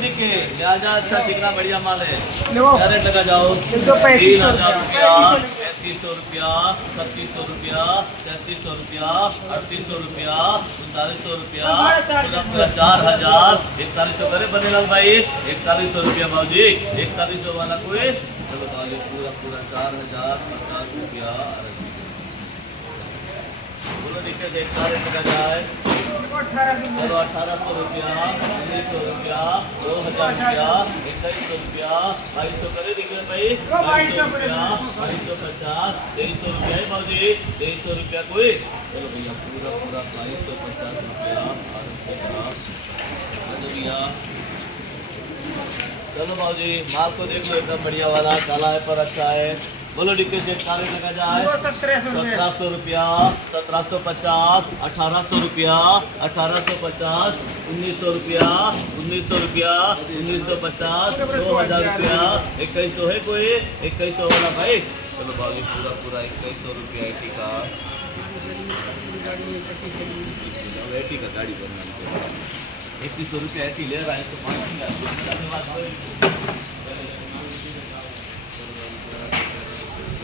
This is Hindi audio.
दिखे लिहाजा अच्छा दिखना बढ़िया माल है। लो क्या रेट लगा जाओ? 3,000 रुपया, 3500 रुपया, 3700 रुपया, 3300 रुपया, 3800 रुपया, 3900 रुपया, पूरा 4000, 4100 करे बनेलाल भाई, 4100 रुपया भाजी, 4100 वाला कोई? चलो भाई पूरा 4050 रुपया। बोलो दिखे रेट का रेट लगा जाए? चलो 1800 रुपया, 1900 रुपया, 2000 रुपया, 2100 रुपया, 2200 करे दिखे भाई, 2200 रुपया, 2250, 2300 रुपया है भाजी, 2300 रुपया कोई? चलो भैया पूरा 2250 रुपया, 2250 भैया। चलो भाजी माल को देख लो एकदम बढ़िया वाला, काला है पर अच्छा है। बोलो डिक्के से काले लगा जाए? 1700 रुपया, 1750, 1800 रुपया, 1850, 1900 रुपया, 1900 रुपया, 1950, 2000 रुपया, 2100 है कोई? 2100 वाला भाई। चलो भाजी पूरा 2100 रुपया एटी का गाड़ी बनना 2100 रुपया ऐसी ले रहा है तो 5 धन्यवाद।